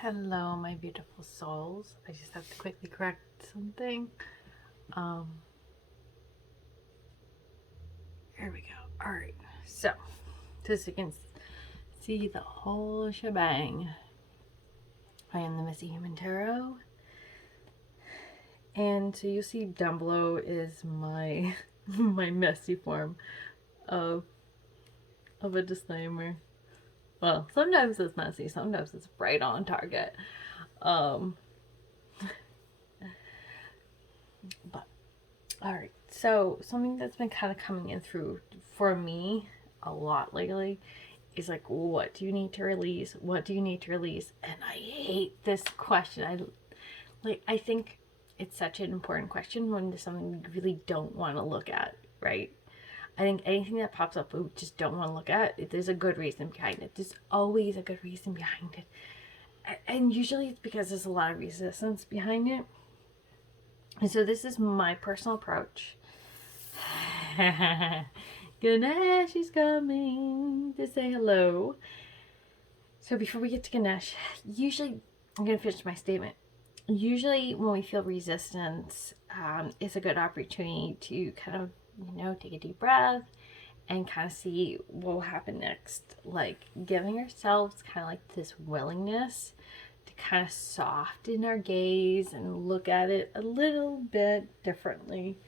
Hello, my beautiful souls. I just have to quickly correct something. Here we go. All right. So, just so you can see the whole shebang, I am the Missy Human Tarot. And so you see down below is my my messy form of a disclaimer. Well, sometimes it's messy, sometimes it's right on target. Um, but all right. So something that's been kind of coming in through for me a lot lately is like, what do you need to release? What do you need to release? And I hate this question. I think it's such an important question when there's something we really don't want to look at, right? I think anything that pops up we just don't want to look at, there's a good reason behind it. There's always a good reason behind it. And usually it's because there's a lot of resistance behind it. And so this is my personal approach. Ganesh is coming to say hello. So before we get to Ganesh, usually, I'm going to finish my statement. Usually when we feel resistance, it's a good opportunity to kind of, take a deep breath and kind of see what will happen next. Like giving ourselves kind of like this willingness to kind of soften our gaze and look at it a little bit differently.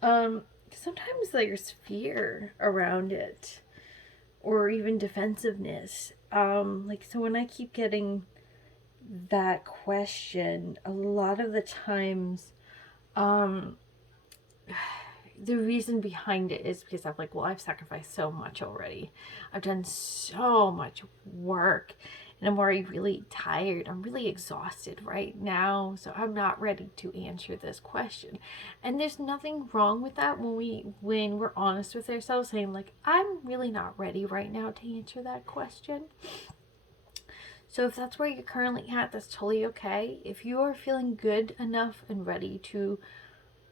Sometimes there's fear around it or even defensive-ness. So when I keep getting that question, a lot of the times, the reason behind it is because I'm like, well, I've sacrificed so much already. I've done so much work and I'm already really tired. I'm really exhausted right now. So I'm not ready to answer this question. And there's nothing wrong with that when we're honest with ourselves, saying like, I'm really not ready right now to answer that question. So if that's where you're currently at, that's totally okay. If you are feeling good enough and ready to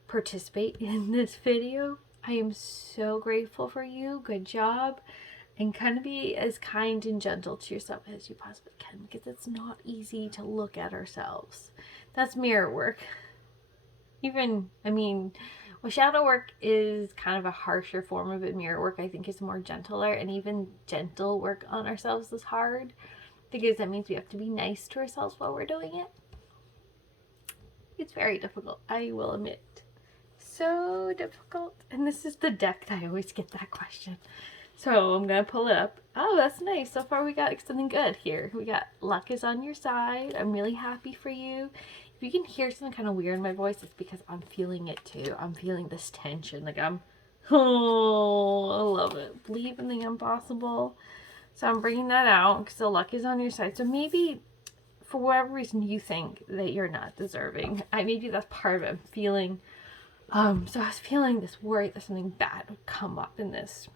participate in this video, I am so grateful for you. Good job. And kind of be as kind and gentle to yourself as you possibly can, because it's not easy to look at ourselves. That's mirror work. Shadow work is kind of a harsher form of it. Mirror work, I think, is more gentler, and even gentle work on ourselves is hard because that means we have to be nice to ourselves while we're doing it. It's very difficult, I will admit. So difficult. And this is the deck that I always get that question. So I'm going to pull it up. Oh, that's nice. So far we got something good here. We got luck is on your side. I'm really happy for you. If you can hear something kind of weird in my voice, it's because I'm feeling it too. I'm feeling this tension. I love it. Believe in the impossible. So I'm bringing that out because the luck is on your side. So maybe for whatever reason you think that you're not deserving, maybe that's part of it. I'm feeling, so I was feeling this worry that something bad would come up in this,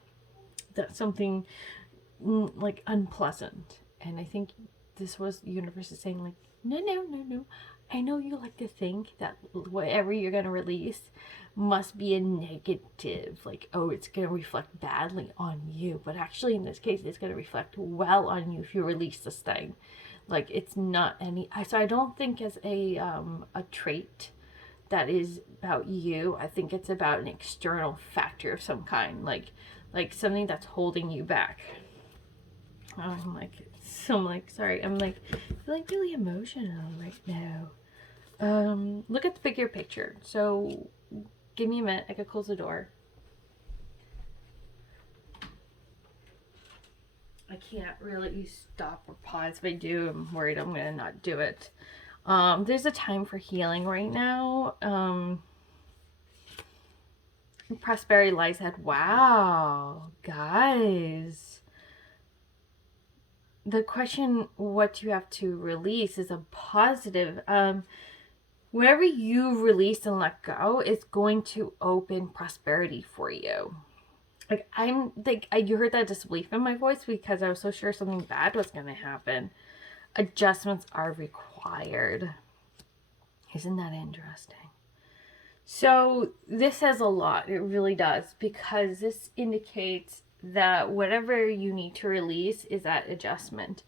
that something like unpleasant. And I think this was the universe is saying like, no. I know you like to think that whatever you're going to release must be a negative, like, oh, it's going to reflect badly on you. But actually, in this case, it's going to reflect well on you if you release this thing. Like, it's not any. So I don't think as a trait that is about you. I think it's about an external factor of some kind, like something that's holding you back. I'm sorry. I'm feeling really emotional right now. Look at the bigger picture. So give me a minute. I could close the door. I can't really stop or pause. If I do, I'm worried I'm going to not do it. There's a time for healing right now. Prosperity lies ahead. Wow, guys. The question, what you have to release, is a positive. Whatever you release and let go is going to open prosperity for you. You heard that disbelief in my voice because I was so sure something bad was going to happen. Adjustments are required. Isn't that interesting? So this says a lot. It really does, because this indicates that whatever you need to release is that adjustment.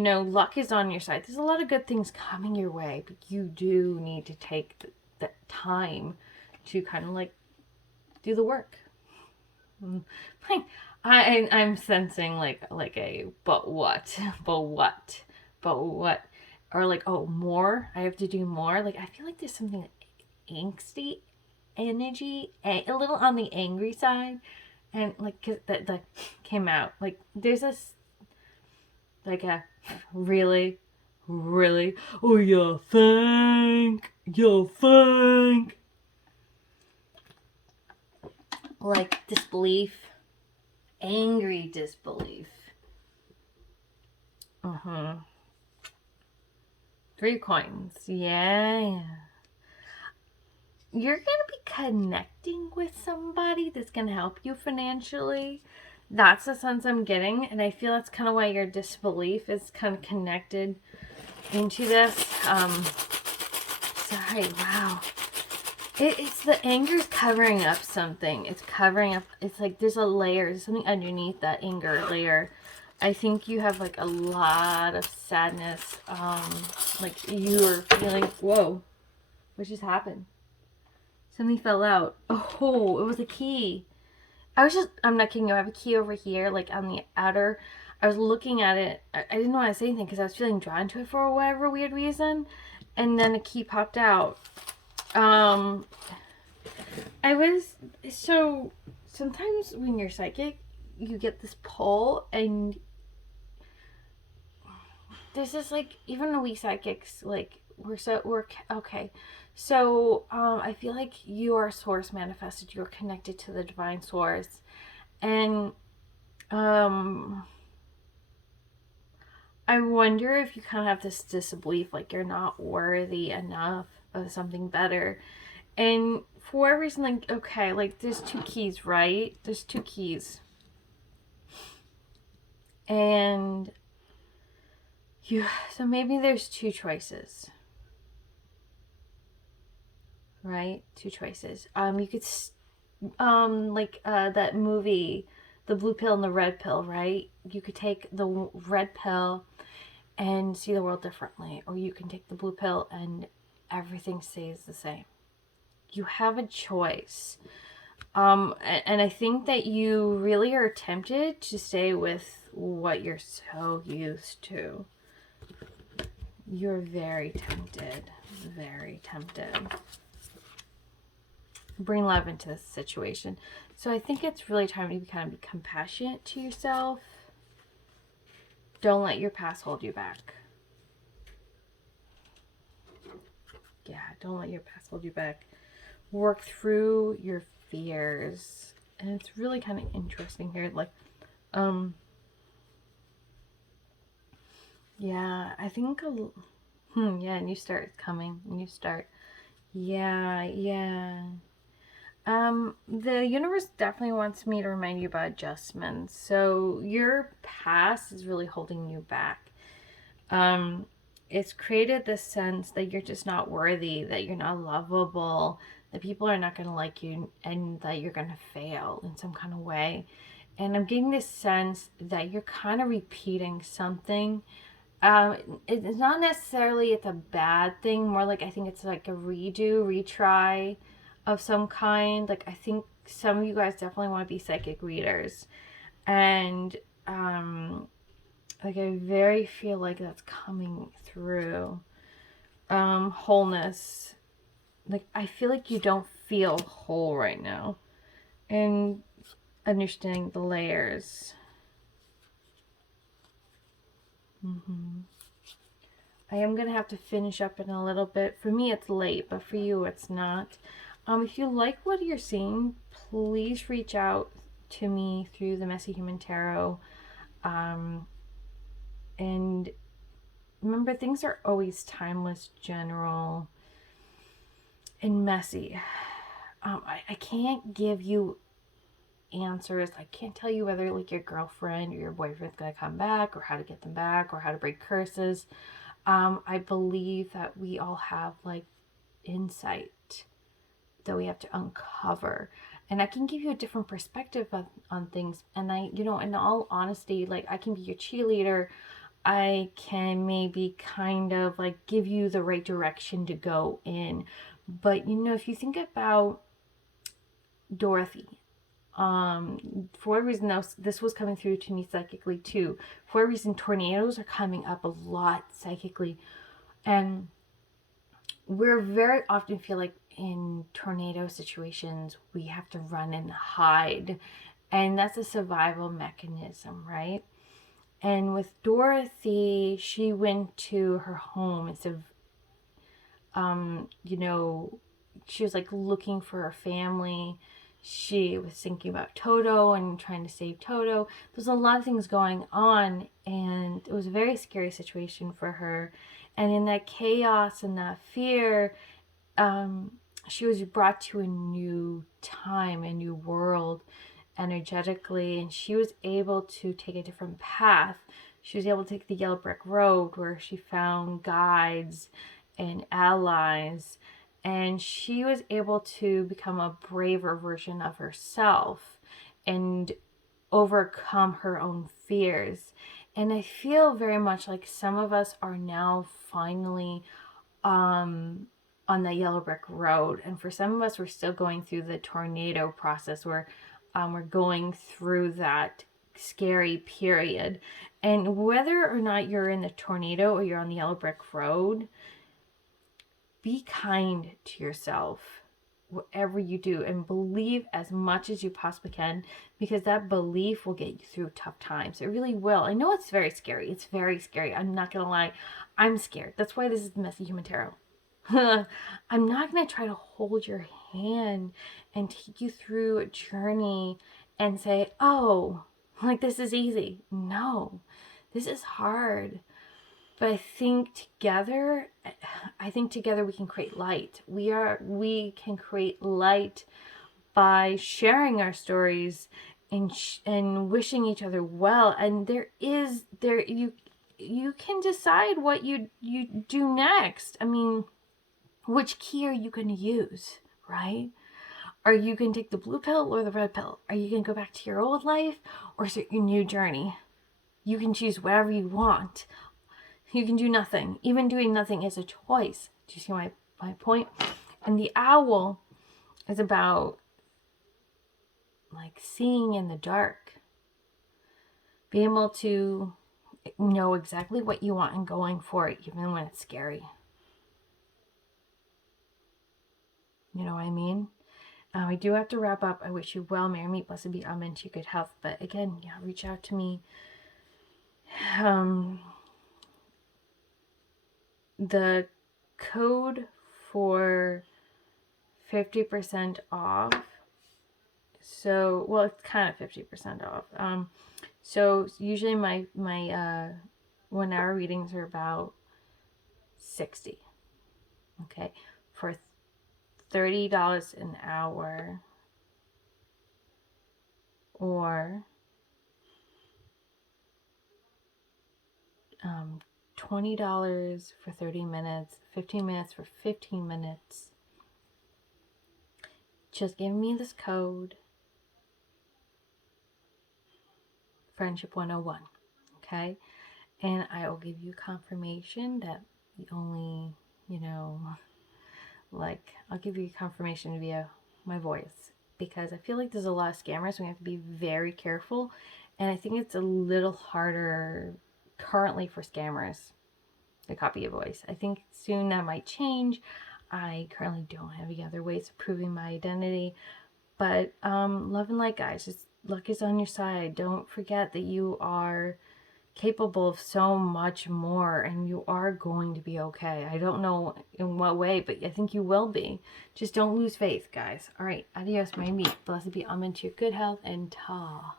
luck is on your side. There's a lot of good things coming your way, but you do need to take the time to kind of like do the work. I'm sensing like a but what, or like, oh, more. I have to do more. Like I feel like there's something angsty energy, a little on the angry side, and like 'cause that came out. Like there's this like a really, really, oh you think, like disbelief, angry disbelief. 3 coins. Yeah. You're going to be connecting with somebody that's going to help you financially. That's the sense I'm getting. And I feel that's kind of why your disbelief is kind of connected into this. Sorry, wow. It's the anger's covering up something. It's covering up. It's like there's a layer. There's something underneath that anger layer. I think you have like a lot of sadness. Like you're feeling, whoa, what just happened? Something fell out. Oh, it was a key. I'm not kidding you. I have a key over here, like on the outer. I was looking at it. I didn't want to say anything because I was feeling drawn to it for whatever weird reason. And then a key popped out. So sometimes when you're psychic, you get this pull, and there's this like, even though we psychics, like we're okay. So I feel like you are source manifested. You're connected to the divine source, and I wonder if you kind of have this disbelief, like you're not worthy enough of something better. And for whatever reason, like, okay, like there's 2 keys, right? There's 2 keys. And so maybe there's 2 choices. Right? 2 choices. You could, that movie, the blue pill and the red pill, right? You could take the red pill and see the world differently, or you can take the blue pill and everything stays the same. You have a choice. And I think that you really are tempted to stay with what you're so used to. You're very tempted. Very tempted. Bring love into this situation. So I think it's really time to kind of be compassionate to yourself. Don't let your past hold you back. Yeah, don't let your past hold you back. Work through your fears. And it's really kind of interesting here. Like, yeah, I think, yeah, new start is coming. New start. Yeah. The universe definitely wants me to remind you about adjustments. So your past is really holding you back. It's created this sense that you're just not worthy, that you're not lovable, that people are not going to like you, and that you're going to fail in some kind of way. And I'm getting this sense that you're kind of repeating something. It's not necessarily it's a bad thing, more like I think it's like a retry of some kind. Like I think some of you guys definitely want to be psychic readers, and like I very feel like that's coming through. Wholeness. Like I feel like you don't feel whole right now, and understanding the layers. I am going to have to finish up in a little bit. For me, it's late, but for you, it's not. If you like what you're seeing, please reach out to me through the Messy Human Tarot. And remember, things are always timeless, general, and messy. I can't give you answers. I can't tell you whether like your girlfriend or your boyfriend's going to come back, or how to get them back, or how to break curses. I believe that we all have like insight that we have to uncover, and I can give you a different perspective on things. And I, in all honesty, like I can be your cheerleader. I can maybe kind of like give you the right direction to go in. But you know, if you think about Dorothy, for whatever reason, this was coming through to me psychically too. For whatever reason, tornadoes are coming up a lot psychically, and we're very often feel like in tornado situations we have to run and hide, and that's a survival mechanism, right? And with Dorothy, she went to her home instead of, you know, she was like looking for her family. She was thinking about Toto and trying to save Toto. There's a lot of things going on, and it was a very scary situation for her. And in that chaos and that fear, she was brought to a new time, a new world energetically, and she was able to take a different path. She was able to take the yellow brick road where she found guides and allies, and she was able to become a braver version of herself and overcome her own fears. And I feel very much like some of us are now finally on the yellow brick road, and for some of us we're still going through the tornado process where we're going through that scary period. And whether or not you're in the tornado or you're on the yellow brick road, be kind to yourself whatever you do, and believe as much as you possibly can, because that belief will get you through tough times. It really will. I know it's very scary. It's very scary. I'm not gonna lie. I'm scared. That's why this is Messy Human Tarot. I'm not going to try to hold your hand and take you through a journey and say, oh, like this is easy. No, this is hard. But I think together we can create light. We can create light by sharing our stories and wishing each other well. And you can decide what you do next. I mean, which key are you going to use, right? Are you going to take the blue pill or the red pill? Are you going to go back to your old life or is it your new journey? You can choose whatever you want. You can do nothing. Even doing nothing is a choice. Do you see my point? And the owl is about like seeing in the dark. Being able to know exactly what you want and going for it even when it's scary. You know what I mean? We do have to wrap up. I wish you well, Mary Meet, blessed be, amen, to good health. But again, yeah, reach out to me. The code for 50% off. So, well, it's kind of 50% off. So usually my 1 hour readings are about 60. Okay, for $30 an hour, or $20 for 30 minutes, 15 minutes for 15 minutes. Just give me this code, Friendship 101, okay? And I will give you confirmation that the only, I'll give you confirmation via my voice, because I feel like there's a lot of scammers. We have to be very careful, and I think it's a little harder currently for scammers to copy a voice. I think soon that might change. I currently don't have any other ways of proving my identity, but love and light, guys. Just luck is on your side. Don't forget that you are capable of so much more, and you are going to be okay. I don't know in what way, but I think you will be. Just don't lose faith, guys. All right, adios, my meat. Blessed be, amen, to your good health, and ta.